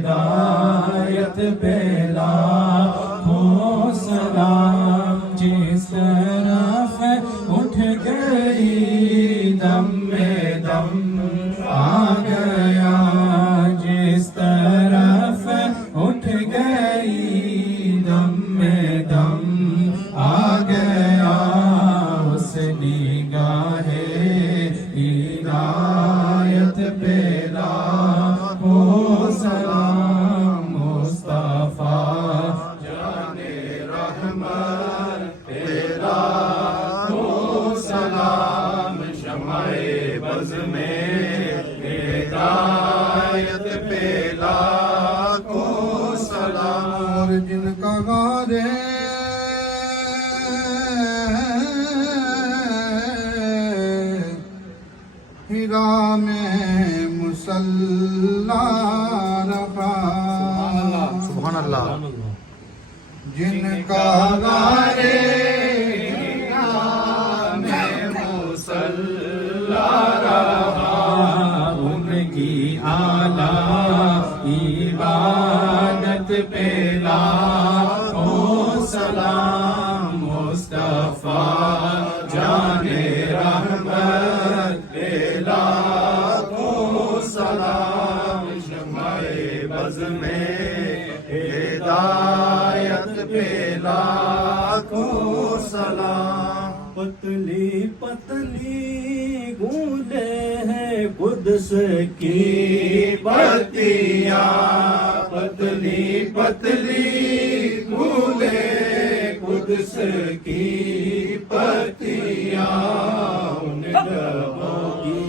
ہدایت پہ لاکھوں سلام، جس طرف اٹھ گئی دم میں دم آ گیا، جس طرف اٹھ گئی دم میں دم آ گیا، اس نگاہ ہدایت پہ لاکھوں سلام، مصطفیٰ جان رحمت پہ لاکھوں سلام، شمع بز میں ہدایت پہ لاکھوں سلام، اور جن کا غارے ہیرا میں مصلی رکھا، سبحان اللہ، جن کا غارے ہیرا میں مصلی رہا، ان کی اعلیٰ عبادت پہ لاکھوں سلام، مصطفیٰ جان رحمت پہ لاکھوں سلام، شمع بز میں ہدایت پہ لاکھوں سلام، پتلی پتلی گونجے ہیں قدس کی بتیاں، پتلی پتلی گونجے قدس کی پتیاں، ان لبوں کی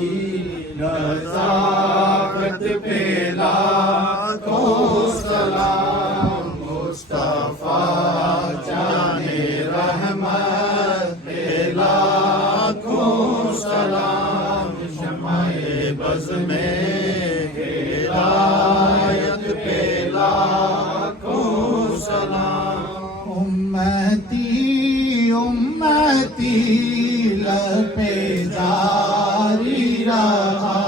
نزاکت پہ لاکھوں سلام، مصطفیٰ جان رحمت پہ لاکھوں سلام، شمع بز میں ہدایت پہ لاکھوں سلام، امتی امتی لپے جاری رہا،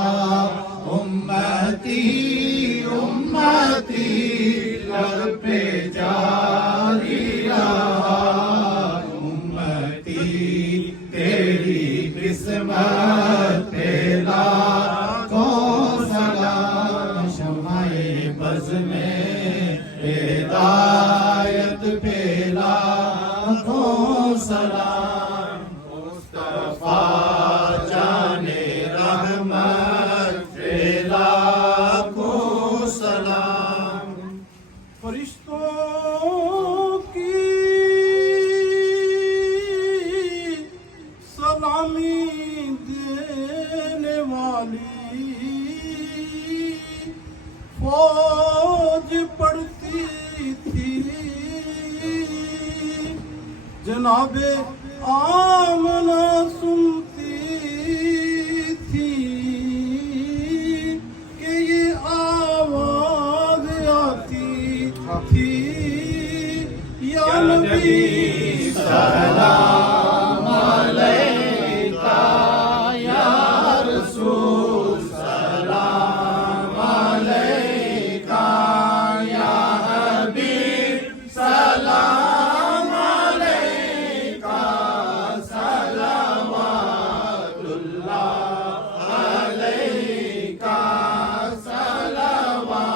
امتی امتی لپے جاری رہا، امتی تیری قسمت پہ لاکھوں سلام، شمع بز میں ہدایت پہ لاکھوں سلام، مصطفیٰ جان رحمت پہ لاکھوں سلام، فرشتوں کی سلامی دینے والی فوج پڑتی تھی، جناب آمنہ سنتی تھی کہ یہ آواز آتی تھی، یا نبی سلام علیکہ یا رسول، سلام علیکہ یا حبیب، سلام علیکہ صلوات اللہ علیکہ، صلوات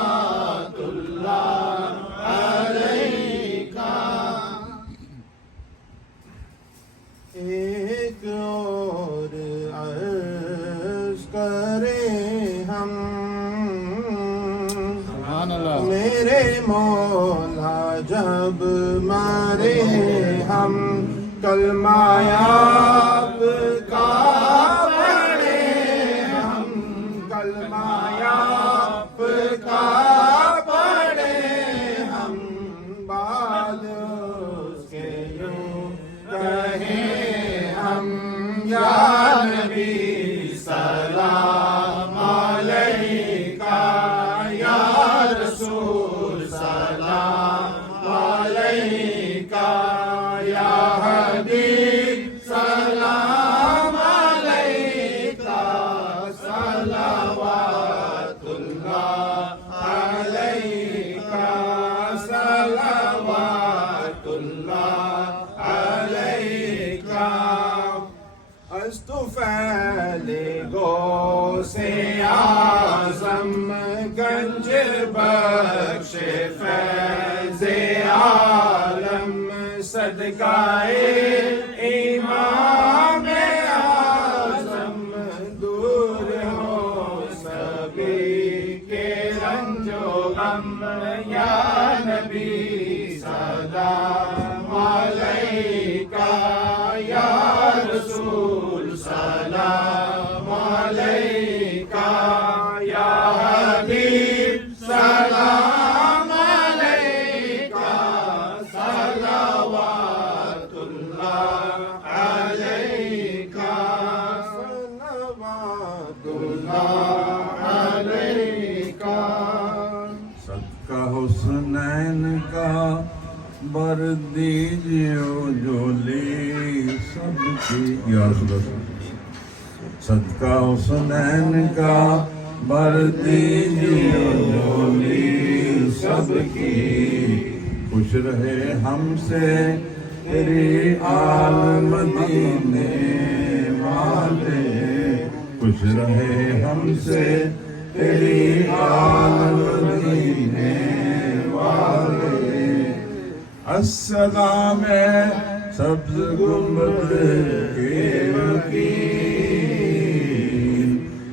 اللہ علیکہ، ایک اور عرض کریں ہم، سبحان اللہ، میرے مولا جب مرے ہم، کلمہ آپ کا پڑھے ہم، کلمہ آپ کا پڑھے ہم، بعد اس کے یوں کہیں ہم، یا نبی سلام حبیب سلام علیکہ صلوات اللہ علیکہ صلوات اللہ علیکہ استفیل غوث اعظم گنج بخش فیض عالم صدقائے امام اعظم دور ہو سبھی کے رنج و غم یا نبی سلام علیکہ یا رسول سلام علیکہ یا حبیب سلام علیکہ صلوات اللہ علیکہ صلوات اللہ علیکہ صدقہ حسنین کا بر دیجیے جولی سب کی یا رسول اللہ صدقہ حسنین کا بر دیجیے جولی سب کی خوش رہے ہم سے تیری آل مدینے والے خوش رہے ہم سے تیری آل مدینے والے السلام سبز گنبد کے وکیل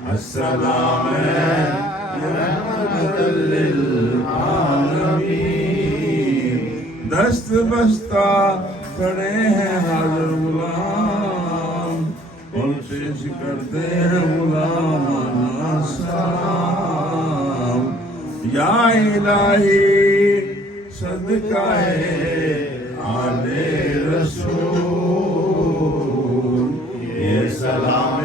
السلام رحمت للعالمین دست بستہ کھڑے ہیں ہر غلام اور پیش کرتے ہیں غلامانہ سلام یا الہی صدقہ آل رسول یہ سلام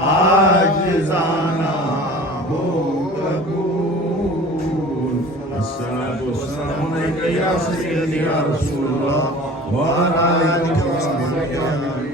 عاجزانہ ہو قبول الصلاۃ والسلام علیکہ یا سیدی یا رسول اللہ وعلی آلہ وصحبہ